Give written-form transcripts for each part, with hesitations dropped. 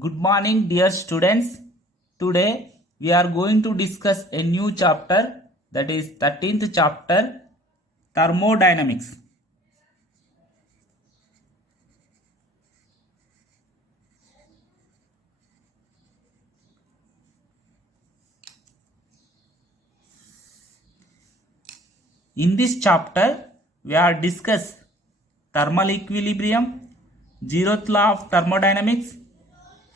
Good morning, dear students. Today we are going to discuss a new chapter, that is 13th chapter, thermodynamics. In this chapter we are discuss thermal equilibrium, zeroth law of thermodynamics,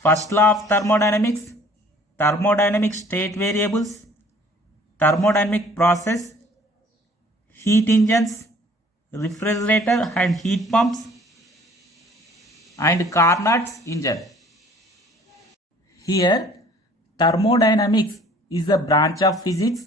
first law of thermodynamics, thermodynamic state variables, thermodynamic process, heat engines, refrigerator and heat pumps, and Carnot's engine. Here, thermodynamics is a branch of physics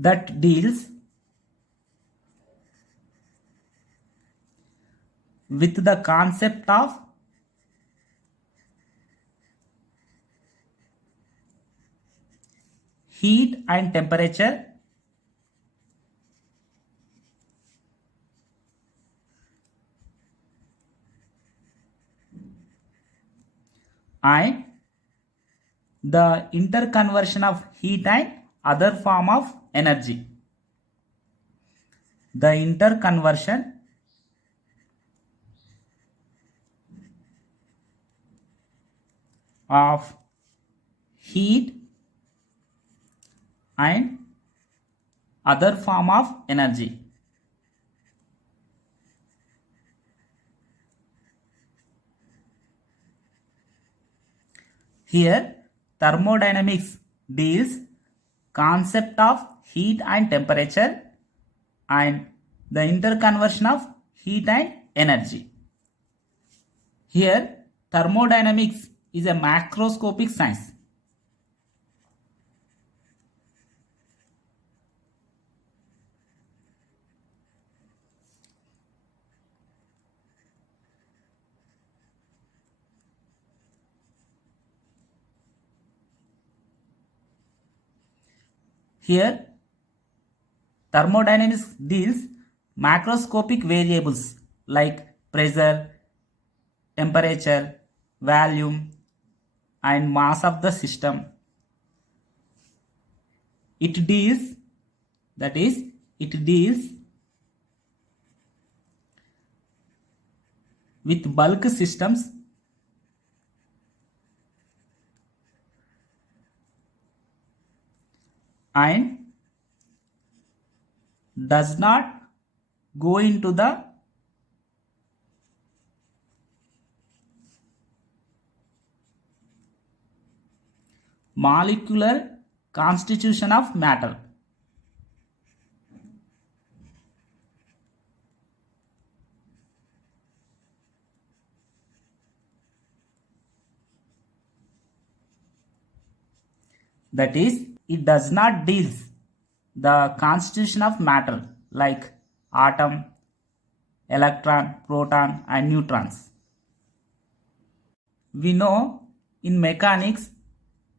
that deals with the concept of heat and temperature and the interconversion of heat and other form of energy. The interconversion of heat and other form of energy. Here, thermodynamics deals concept of heat and temperature and the interconversion of heat and energy. Here, thermodynamics is a macroscopic science. Here, thermodynamics deals macroscopic variables like pressure, temperature, volume, and mass of the system. It deals with bulk systems and does not go into the molecular constitution of matter. That is, it does not deals the constitution of matter like atom, electron, proton and neutrons. We know in mechanics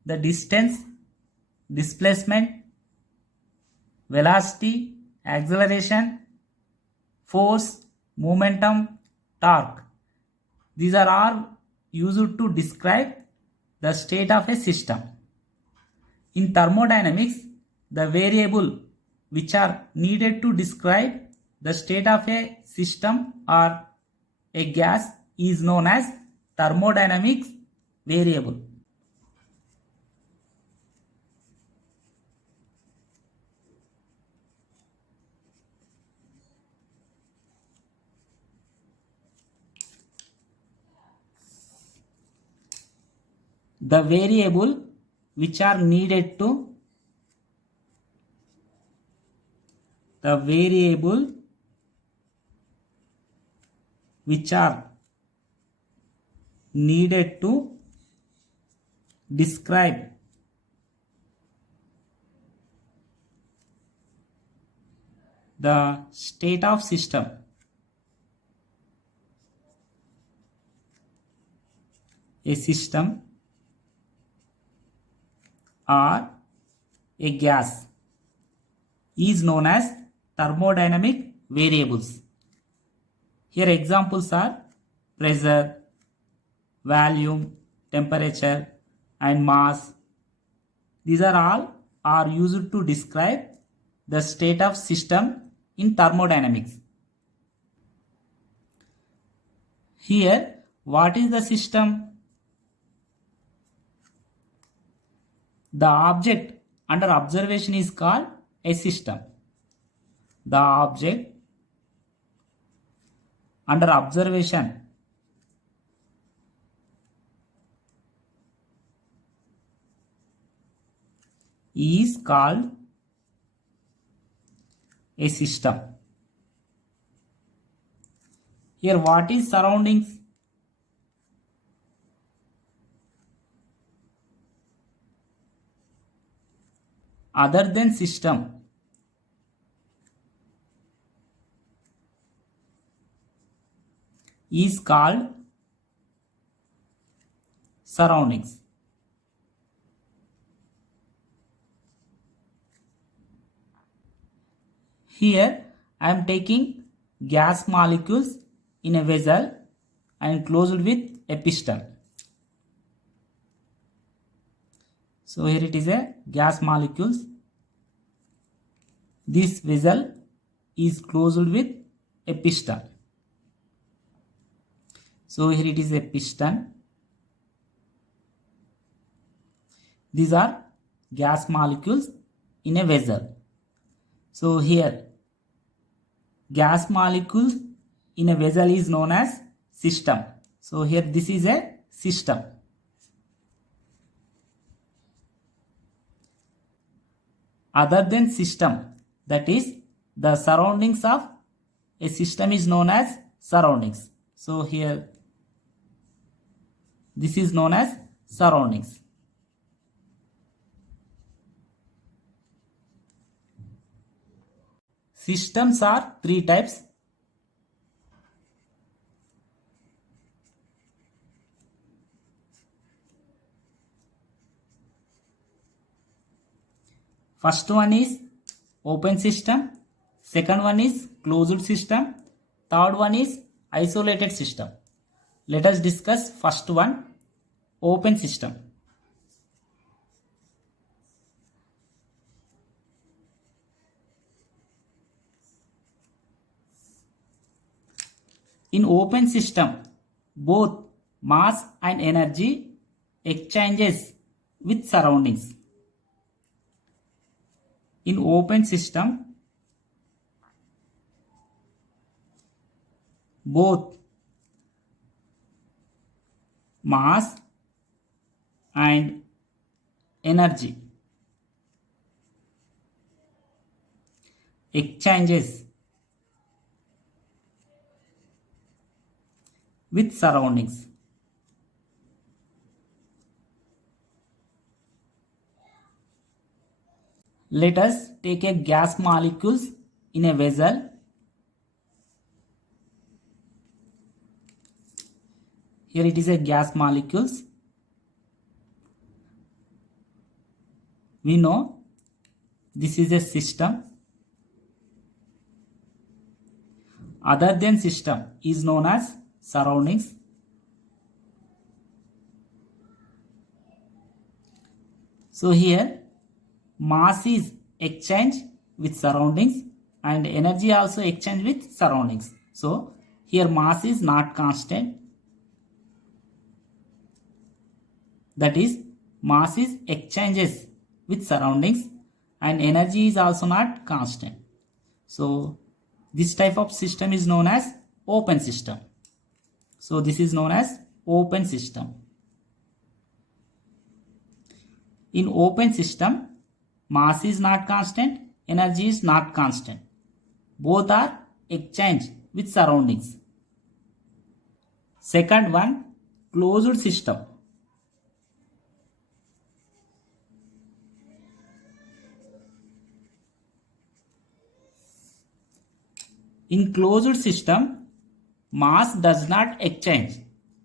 the distance, displacement, velocity, acceleration, force, momentum, torque. These are all used to describe the state of a system. In thermodynamics, the variable which are needed to describe the state of a system or a gas is known as thermodynamics variable. The variable which are needed to describe the state of system a system or a gas is known as thermodynamic variables. Here examples are pressure, volume, temperature and mass. These are all are used to describe the state of system in thermodynamics. Here, what is the system? The object under observation is called a system. The object under observation is called a system. Here, what is surroundings? Other than system, is called surroundings. Here I am taking gas molecules in a vessel and closed with a piston. So here it is a gas molecules. This vessel is closed with a piston. So here it is a piston. These are gas molecules in a vessel. So here gas molecules in a vessel is known as system. So here this is a system. Other than system, that is the surroundings of a system is known as surroundings. So here this is known as surroundings. Systems are three types. First one is open system, second one is closed system, third one is isolated system. Let us discuss first one, open system. In open system, both mass and energy exchanges with surroundings. In open system, both mass and energy exchanges with surroundings. Let us take a gas molecules in a vessel. Here it is a gas molecules. We know this is a system. Other than system is known as surroundings. So here mass is exchange with surroundings and energy also exchange with surroundings. So here mass is not constant. That is mass is exchanges with surroundings and energy is also not constant. So this type of system is known as open system. So this is known as open system. In open system, mass is not constant, energy is not constant. Both are exchanged with surroundings. Second one, closed system. In closed system, mass does not exchange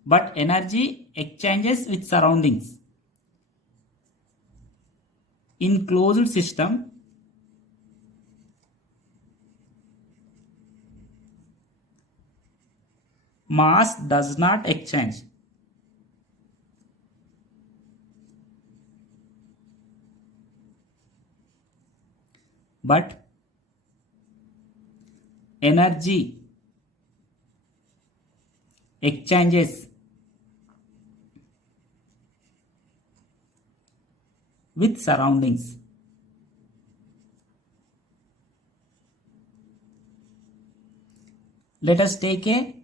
but energy exchanges with surroundings. In closed system, mass does not exchange. But energy exchanges with surroundings. Let us take a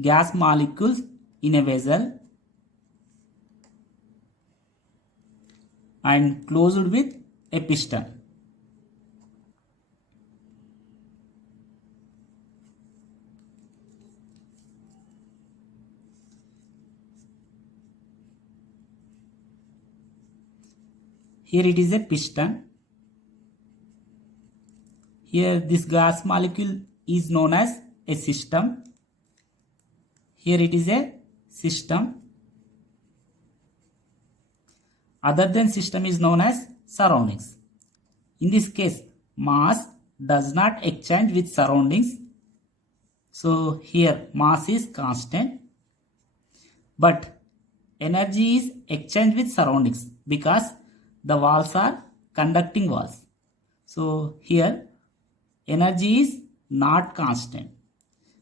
gas molecule in a vessel and closed with a piston. Here it is a piston. Here this gas molecule is known as a system. Here it is a system. Other than system is known as surroundings. In this case, mass does not exchange with surroundings. So here mass is constant. But energy is exchanged with surroundings because the walls are conducting walls. So here energy is not constant.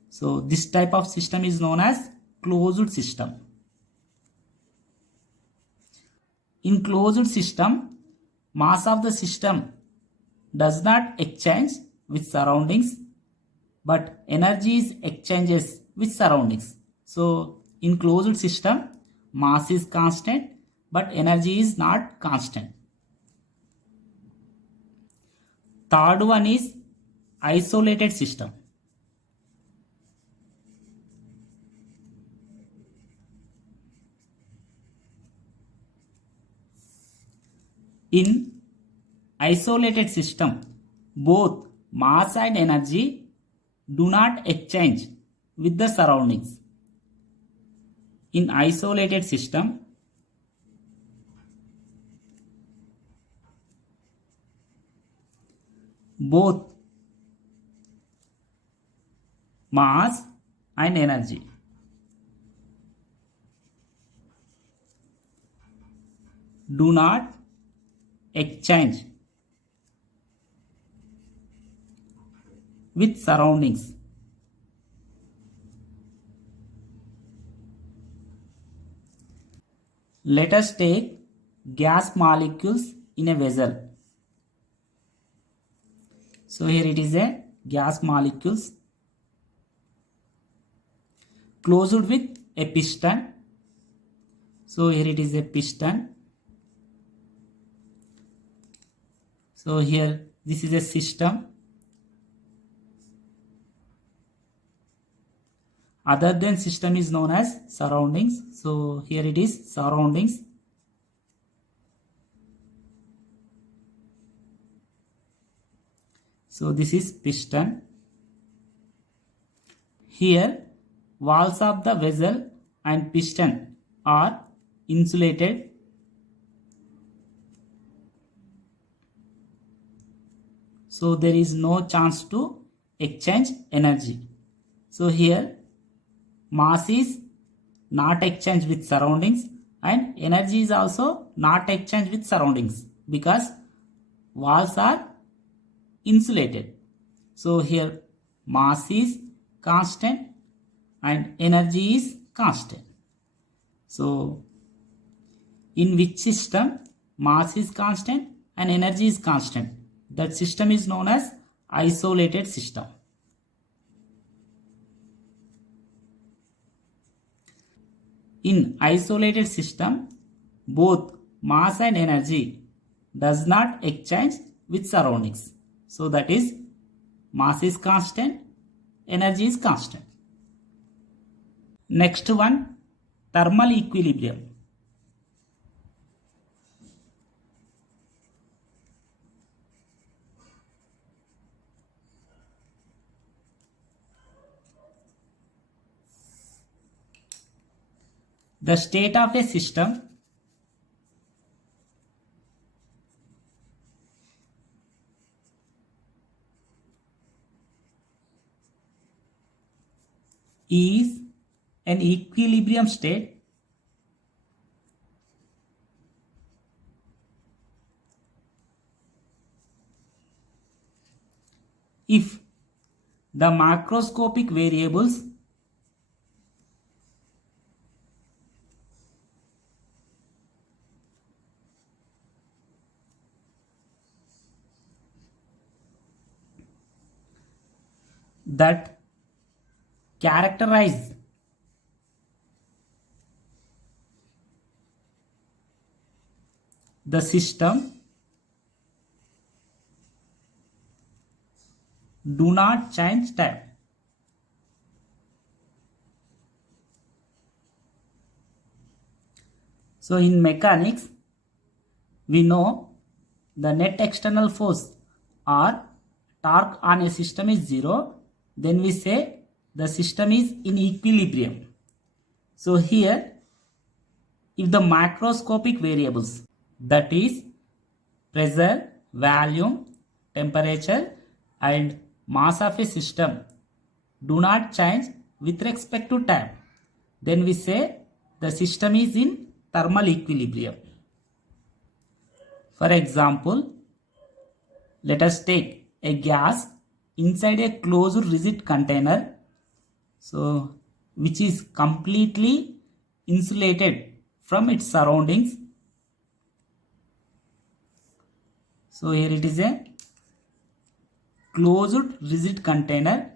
So this type of system is known as closed system. In closed system, mass of the system does not exchange with surroundings, but energy is exchanges with surroundings. So in closed system, mass is constant, but energy is not constant. Third one is isolated system. In isolated system, both mass and energy do not exchange with the surroundings. In isolated system, both mass and energy do not exchange with surroundings. Let us take gas molecules in a vessel. So here it is a gas molecules closed with a piston. So here it is a piston. So here this is a system. Other than system is known as surroundings. So here it is surroundings. So this is piston. Here walls of the vessel and piston are insulated. So there is no chance to exchange energy. So here mass is not exchanged with surroundings and energy is also not exchanged with surroundings because walls are insulated. So here mass is constant and energy is constant. So in which system mass is constant and energy is constant, that system is known as isolated system. In isolated system, both mass and energy does not exchange with surroundings. So that is mass is constant, energy is constant. Next one, thermal equilibrium. The state of a system is an equilibrium state if the macroscopic variables that characterize the system do not change time. So in mechanics, we know the net external force or torque on a system is 0. Then we say the system is in equilibrium. So here, if the macroscopic variables, that is pressure, volume, temperature and mass of a system do not change with respect to time, then we say the system is in thermal equilibrium. For example, let us take a gas inside a closed rigid container, so which is completely insulated from its surroundings. So here it is a closed rigid container.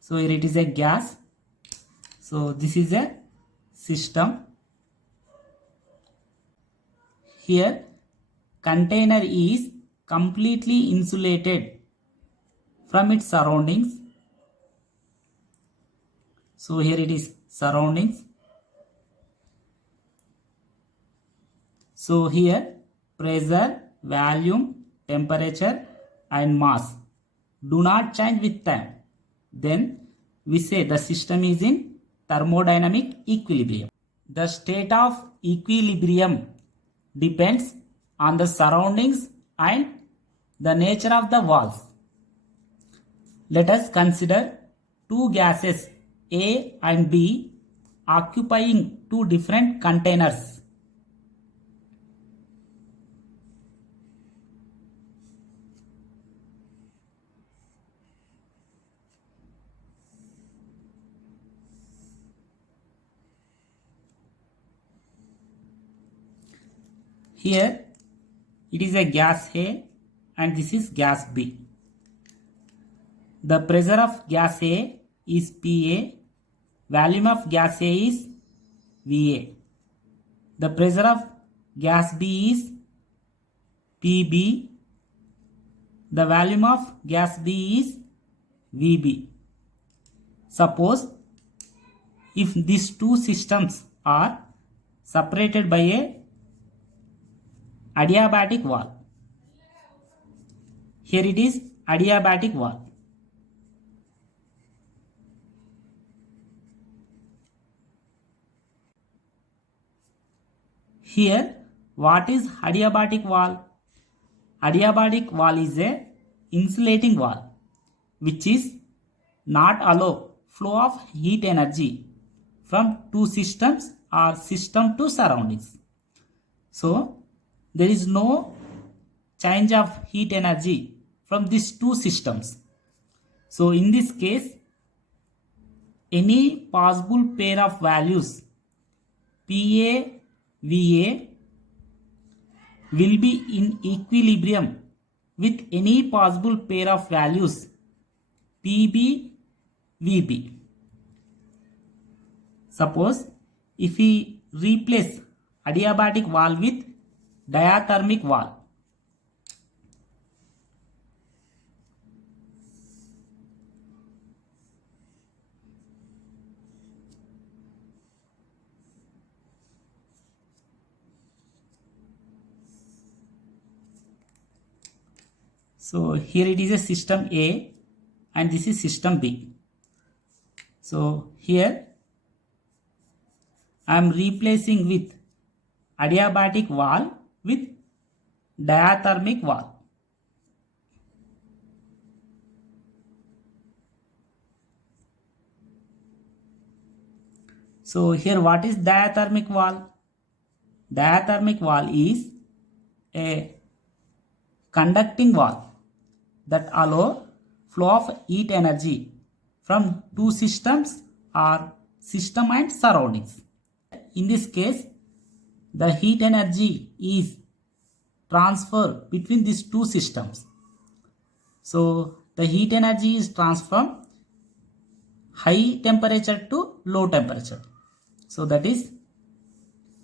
So here it is a gas. So this is a system. Here container is completely insulated from its surroundings. So here it is surroundings. So here pressure, volume, temperature and mass do not change with time. Then we say the system is in thermodynamic equilibrium. The state of equilibrium depends on the surroundings and the nature of the walls. Let us consider two gases A and B occupying two different containers. Here it is a gas A and this is gas B. The pressure of gas A is PA, volume of gas A is VA. The pressure of gas B is PB, the volume of gas B is VB. Suppose if these two systems are separated by a adiabatic wall. Here it is adiabatic wall. Here what is adiabatic wall? Adiabatic wall is a insulating wall which is not allow flow of heat energy from two systems or system to surroundings. So there is no change of heat energy from these two systems. So in this case, any possible pair of values PA, VA will be in equilibrium with any possible pair of values PB, VB. Suppose if we replace adiabatic wall with diathermic wall, so here it is a system A and this is system B. So here I am replacing with adiabatic wall with diathermic wall. So here what is diathermic wall? Diathermic wall is a conducting wall that allow flow of heat energy from two systems or system and surroundings. In this case, the heat energy is transferred between these two systems. So the heat energy is transferred high temperature to low temperature. So that is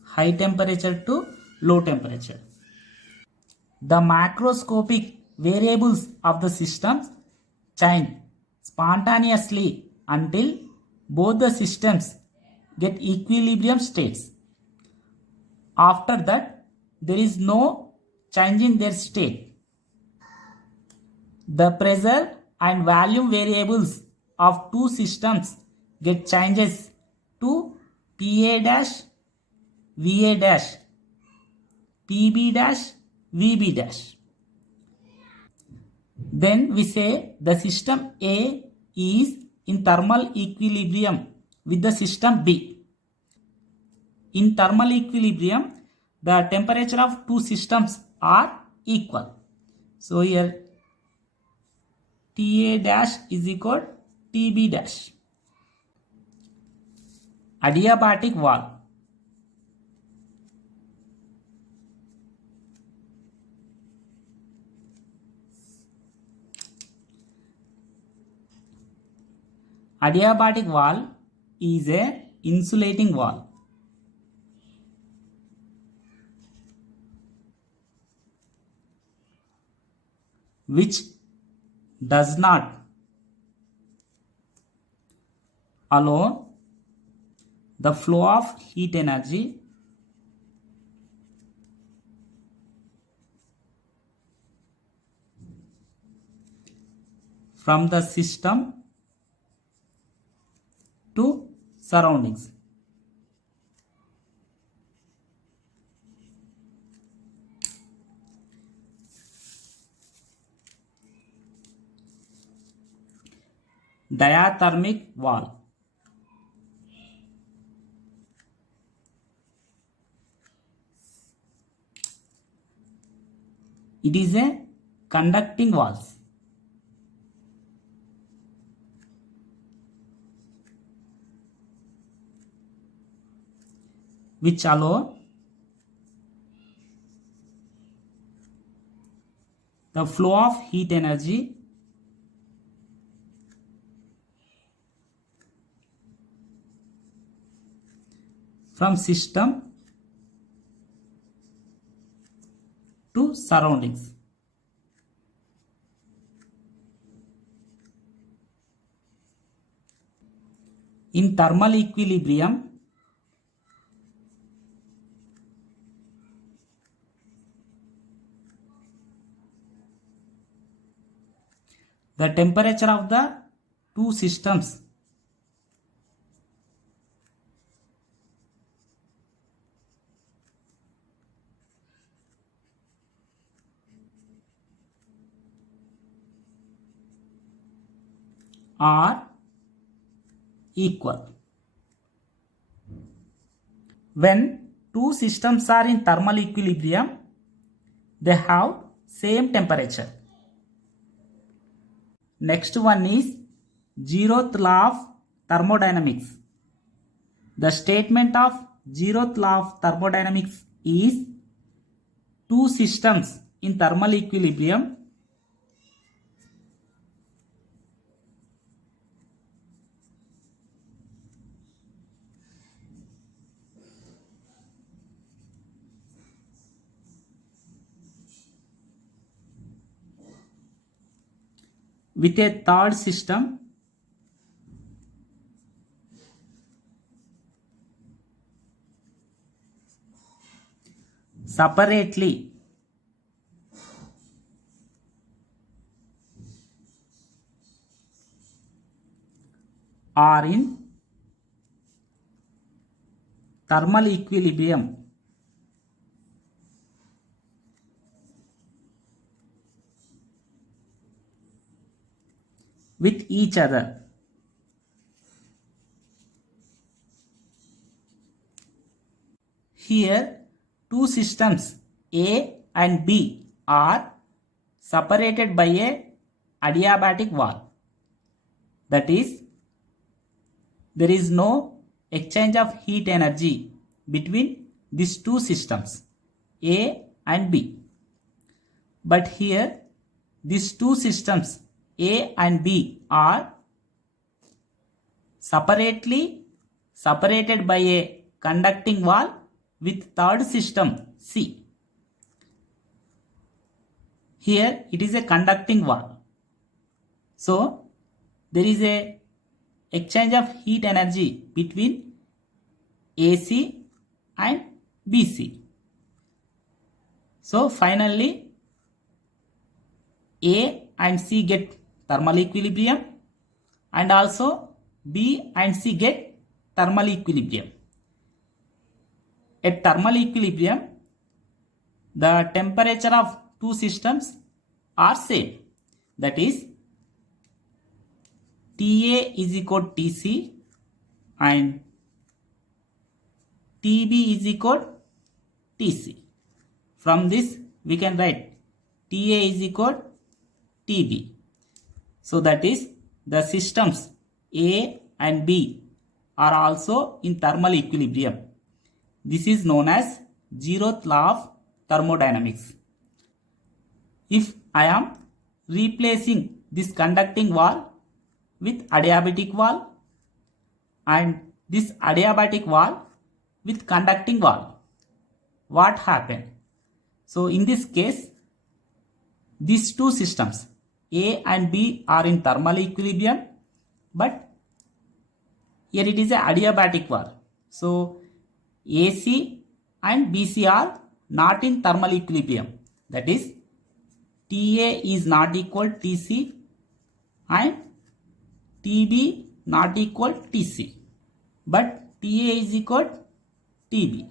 high temperature to low temperature. The macroscopic variables of the systems change spontaneously until both the systems get equilibrium states. After that, there is no change in their state. The pressure and volume variables of two systems get changes to PA dash, VA dash, PB dash, VB dash. Then we say the system A is in thermal equilibrium with the system B. In thermal equilibrium, the temperature of two systems are equal. So here TA dash is equal TB dash. Adiabatic wall. Adiabatic wall is a insulating wall. Which does not allow the flow of heat energy from the system to surroundings. Diathermic wall. It is a conducting walls. Which allow the flow of heat energy from system to surroundings. In thermal equilibrium, the temperature of the two systems are equal. When two systems are in thermal equilibrium, they have same temperature. Next one is zeroth law of thermodynamics. The statement of zeroth law of thermodynamics is two systems in thermal equilibrium with a third system separately are in thermal equilibrium with each other. Here, two systems A and B are separated by a adiabatic wall. That is, there is no exchange of heat energy between these two systems A and B. But here, these two systems A and B are separately separated by a conducting wall with third system C. Here it is a conducting wall. So there is a exchange of heat energy between AC and BC. So finally A and C get thermal equilibrium and also B and C get thermal equilibrium. At thermal equilibrium, the temperature of two systems are same. That is, TA is equal to TC and TB is equal to TC. From this, we can write TA is equal to TB. So that is, the systems A and B are also in thermal equilibrium. This is known as zeroth law of thermodynamics. If I am replacing this conducting wall with adiabatic wall and this adiabatic wall with conducting wall, what happened? So in this case, these two systems A and B are in thermal equilibrium, but here it is a adiabatic wall. So AC and BC are not in thermal equilibrium. That is, TA is not equal to TC and TB not equal to TC. But TA is equal to TB.